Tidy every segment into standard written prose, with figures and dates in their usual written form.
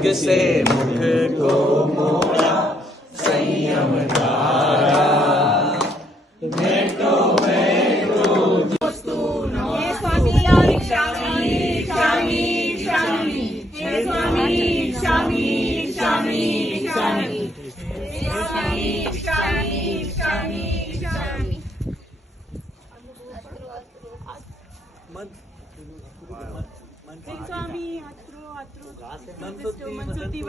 जग से मुख को मोड़ा संयम धारा। मैं तो स्वामी शामी शामी शामी, हे स्वामी शामी शामी शामी, हे स्वामी शामी शामी शामी। स्वामी मनसुती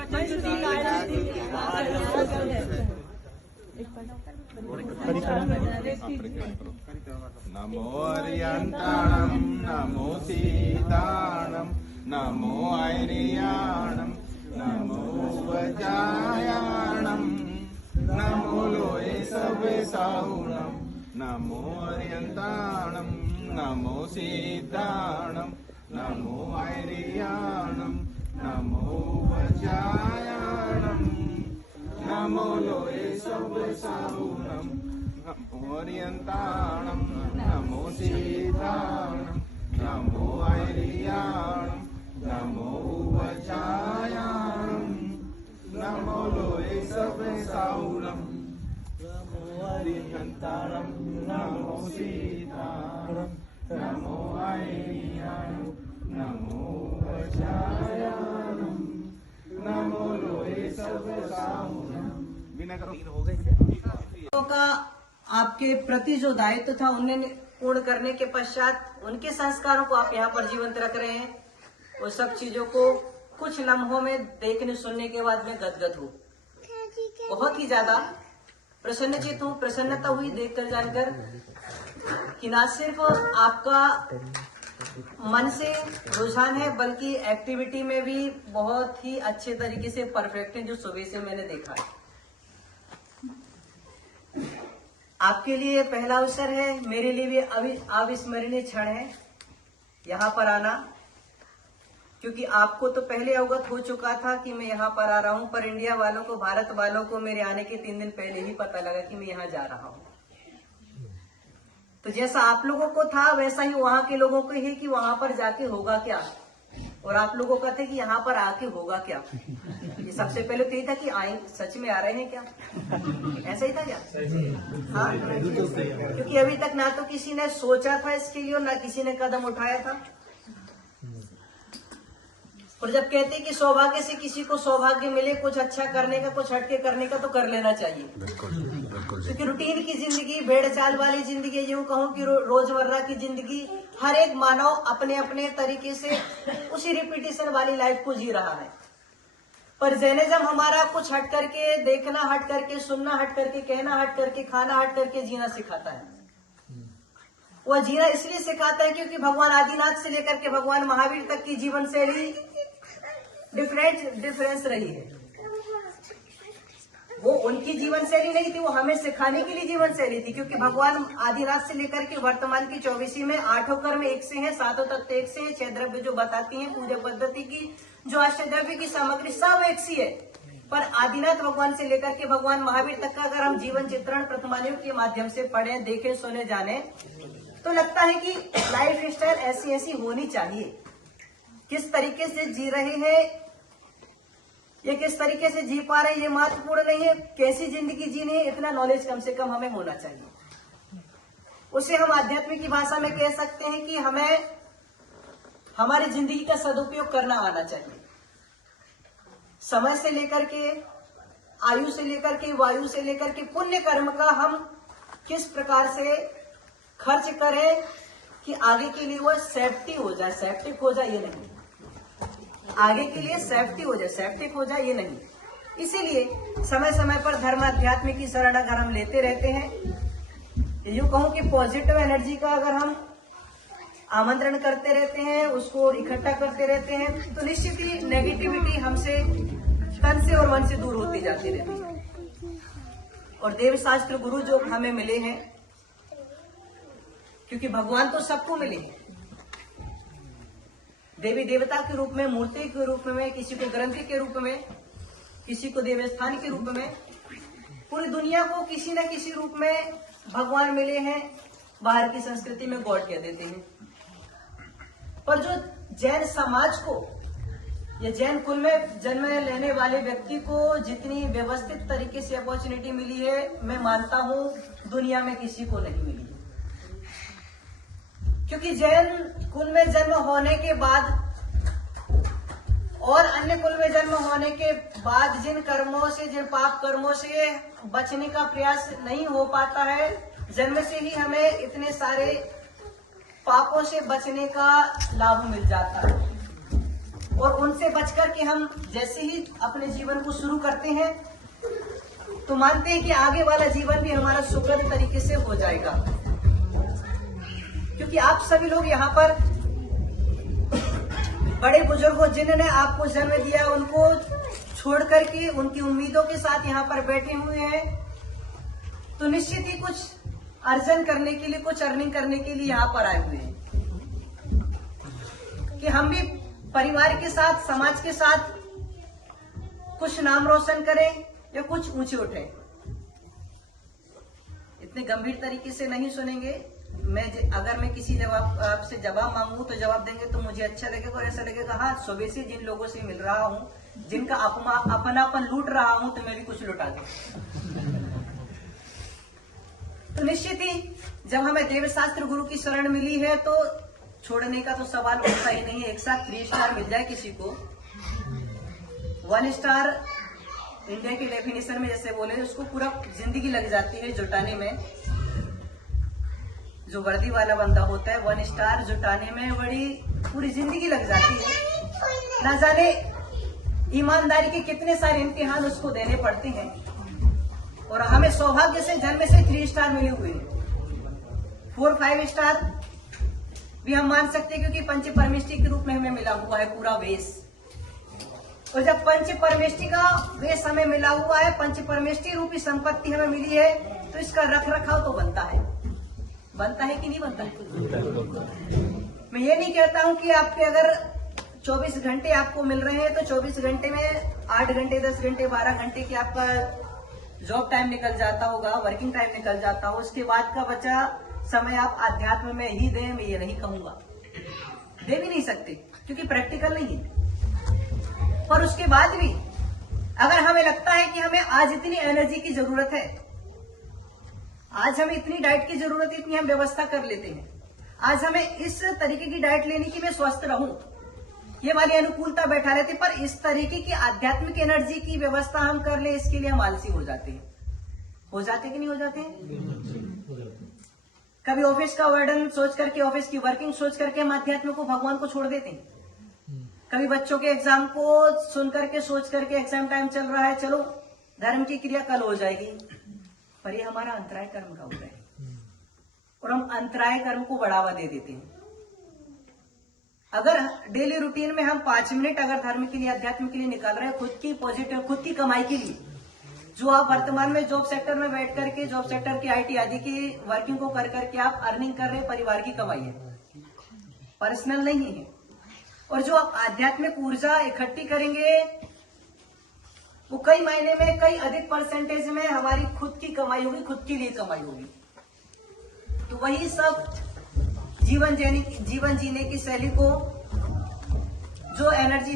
नमो अर्यन्ताणं नमो सीताणं नमो ऐरियाणं नमो वजायाणं नमो लोये सवे साहुणं नमो अर्यन्ताणं नमो सीताणं नमो ऐरियाणं नमो वजायाणं नमो लोये सवे साहुणं नमो अर्यन्ताणं नमो सीताणं नमो ऐरियाणं नमो वजायाणं नमो लोये सवे साहुणं नमो अर्यन्ताणं नमो सीताणं नमो ऐरियाणं नमो वजायाणं नमो लोये सवे साहुणं। बिना करो हो गए का आपके प्रति जो दायित्व था उन्हें पूर्ण करने के पश्चात उनके संस्कारों को आप यहाँ पर जीवंत रख रहे हैं। वो सब चीजों को कुछ लम्हों में देखने सुनने के बाद मैं गदगद हूँ, बहुत ही ज्यादा प्रसन्नचित हूँ। प्रसन्नता हुई देखकर जानकर कि न सिर्फ आपका मन से रुझान है बल्कि एक्टिविटी में भी बहुत ही अच्छे तरीके से परफेक्ट है, जो सुबह से मैंने देखा है। आपके लिए पहला अवसर है, मेरे लिए भी अविस्मरणीय क्षण है यहाँ पर आना, क्योंकि आपको तो पहले अवगत हो चुका था कि मैं यहाँ पर आ रहा हूँ, पर इंडिया वालों को, भारत वालों को मेरे आने के 3 दिन पहले ही पता लगा कि मैं यहाँ जा रहा हूँ। तो जैसा आप लोगों को था वैसा ही वहाँ के लोगों को है कि वहां पर जाके होगा क्या, और आप लोगों का था कि यहाँ पर आके होगा क्या। ये सबसे पहले तो ये था कि आए सच में आ रहे हैं क्या, ऐसा ही था क्या? हाँ, क्योंकि अभी तक ना तो किसी ने सोचा था इसके लिए और ना किसी ने कदम उठाया था। और जब कहते हैं कि सौभाग्य से किसी को सौभाग्य मिले कुछ अच्छा करने का, कुछ हटके करने का, तो कर लेना चाहिए। क्योंकि रूटीन की जिंदगी, भेड़ चाल वाली जिंदगी, यूं कहूँ कि रोजमर्रा की जिंदगी, हर एक मानव अपने अपने तरीके से उसी रिपीटेशन वाली लाइफ को जी रहा है। पर जैनिज्म हमारा कुछ हट करके देखना, हट करके सुनना, हट करके कहना, हट करके खाना, हट करके जीना सिखाता है। वह जीना इसलिए सिखाता है क्योंकि भगवान आदिनाथ से लेकर के भगवान महावीर तक की जीवन शैली डिफरेंस रही है। वो उनकी जीवन शैली नहीं थी, वो हमें सिखाने के लिए जीवन शैली थी। क्योंकि भगवान आदिनाथ से लेकर के वर्तमान की 24 में 8 कर्म एक से हैं, 7 तत्व एक से हैं, 6 द्रव्य जो बताती हैं पूजा पद्धति की, जो अष्टद्रव्य की सामग्री सब एक सी है। पर आदिनाथ भगवान से लेकर के भगवान महावीर तक का अगर हम जीवन चित्रण प्रथमानियों के माध्यम से पढ़े, देखे, सुने, जाने, तो लगता है कि लाइफ स्टाइल ऐसी ऐसी होनी चाहिए। किस तरीके से जी रहे हैं, ये किस तरीके से जी पा रहे हैं, ये महत्वपूर्ण नहीं है। कैसी जिंदगी जीनी है, इतना नॉलेज कम से कम हमें होना चाहिए। उसे हम आध्यात्मिक की भाषा में कह सकते हैं कि हमें हमारी जिंदगी का सदुपयोग करना आना चाहिए। समय से लेकर के, आयु से लेकर के, वायु से लेकर के, पुण्य कर्म का हम किस प्रकार से खर्च करें कि आगे के लिए वह सेफ्टी हो जाए, सेप्टिक हो जाए, ये नहीं। आगे के लिए सेफ्टी हो जाए, सेप्टिक हो जाए, ये नहीं। इसीलिए समय समय पर धर्म अध्यात्म की शरण अगर हम लेते रहते हैं, यूं कहूं कि पॉजिटिव एनर्जी का अगर हम आमंत्रण करते रहते हैं, उसको इकट्ठा करते रहते हैं, तो निश्चित ही नेगेटिविटी हमसे, तन से और मन से दूर होती जाती रहती है। और देव शास्त्र गुरु जो हमें मिले हैं, क्योंकि भगवान तो सबको मिले हैं, देवी देवता के रूप में, मूर्ति के रूप में, किसी को ग्रंथि के रूप में, किसी को देवस्थान के रूप में, पूरी दुनिया को किसी न किसी रूप में भगवान मिले हैं। बाहर की संस्कृति में गॉड कह देते हैं। पर जो जैन समाज को ये जैन कुल में जन्म लेने वाले व्यक्ति को जितनी व्यवस्थित तरीके से अपॉर्चुनिटी मिली है, मैं मानता हूँ दुनिया में किसी को नहीं मिली है। क्योंकि जैन कुल में जन्म होने के बाद और अन्य कुल में जन्म होने के बाद जिन कर्मों से, जिन पाप कर्मों से बचने का प्रयास नहीं हो पाता है, जन्म से ही हमें इतने सारे पापों से बचने का लाभ मिल जाता है। और उनसे बचकर के हम जैसे ही अपने जीवन को शुरू करते हैं तो मानते हैं कि आगे वाला जीवन भी हमारा सुखद तरीके से हो जाएगा। क्योंकि आप सभी लोग यहाँ पर बड़े बुजुर्गों जिन्होंने आपको जन्म दिया उनको छोड़ करके उनकी उम्मीदों के साथ यहाँ पर बैठे हुए हैं, तो निश्चित ही कुछ अर्जन करने के लिए, कुछ अर्निंग करने के लिए यहाँ पर आए हुए हैं कि हम भी परिवार के साथ, समाज के साथ कुछ नाम रोशन करें या कुछ ऊंचे उठे। इतने गंभीर तरीके से नहीं सुनेंगे। अगर मैं किसी आपसे जवाब मांगू तो जवाब देंगे तो मुझे अच्छा लगेगा और ऐसा लगेगा हाँ, सुबह से जिन लोगों से मिल रहा हूँ, जिनका अपनापन लूट रहा हूँ, तो मैं भी कुछ लुटा दूं। तो निश्चित ही जब हमें देवशास्त्र गुरु की शरण मिली है तो छोड़ने का तो सवाल उठता ही नहीं है। एक साथ 3 स्टार मिल जाए किसी को, 1 स्टार इंडिया की डेफिनेशन में जैसे बोले उसको पूरा जिंदगी लग जाती है जुटाने में। जो वर्दी वाला बंदा होता है 1 स्टार जुटाने में बड़ी पूरी जिंदगी लग जाती है। ना जाने ईमानदारी के कितने सारे इम्तिहान उसको देने पड़ते हैं। और हमें सौभाग्य से जन्म से 3 स्टार मिले हुए हैं। 4-5 स्टार भी हम मान सकते हैं क्योंकि पंच परमेष्टि के रूप में हमें मिला हुआ है पूरा वेश। और जब पंच परमेष्टि का वेश हमें मिला हुआ है, पंच परमेष्टि रूपी संपत्ति हमें मिली है, तो इसका रख रखाव तो बनता है। बनता है कि नहीं बनता है? मैं ये नहीं कहता हूं कि आपके अगर 24 घंटे आपको मिल रहे हैं तो 24 घंटे में 8 घंटे, 10 घंटे, 12 घंटे की आपका जॉब टाइम निकल जाता होगा, वर्किंग टाइम निकल जाता हो, उसके बाद का बचा समय आप आध्यात्म में ही दें, मैं ये नहीं कहूंगा। दे भी नहीं सकते क्योंकि प्रैक्टिकल नहीं है। पर उसके बाद भी अगर हमें लगता है कि हमें आज इतनी एनर्जी की जरूरत है, आज हमें इतनी डाइट की जरूरत है, इतनी हम व्यवस्था कर लेते हैं, आज हमें इस तरीके की डाइट लेनी कि मैं स्वस्थ रहूं, ये वाली अनुकूलता बैठा लेते, पर इस तरीके की आध्यात्मिक एनर्जी की व्यवस्था हम कर ले, इसके लिए हम आलसी हो जाते हैं। हो जाते कि नहीं हो जाते हैं? कभी ऑफिस का वर्डन सोच करके, ऑफिस की वर्किंग सोच करके हम आध्यात्म को, भगवान को छोड़ देते हैं। कभी बच्चों के एग्जाम को सुन करके, सोच करके, एग्जाम टाइम चल रहा है, चलो धर्म की क्रिया कल हो जाएगी, पर ये हमारा अंतराय कर्म का होता है और हम अंतराय कर्म को बढ़ावा दे देते हैं। अगर डेली रूटीन में हम 5 मिनट अगर धर्म के लिए, अध्यात्म के लिए निकाल रहे हैं, खुद की पॉजिटिव, खुद की कमाई के लिए, जो आप वर्तमान में जॉब सेक्टर में बैठ करके, जॉब सेक्टर की IT आदि की वर्किंग को कर करके आप अर्निंग कर रहे हैं, परिवार की कमाई है, पर्सनल नहीं है। और जो आप आध्यात्मिक ऊर्जा इकट्ठी करेंगे वो कई महीने में, कई अधिक परसेंटेज में हमारी खुद की कमाई होगी, खुद के लिए कमाई होगी। तो वही सब जीवन जीने की शैली को, जो एनर्जी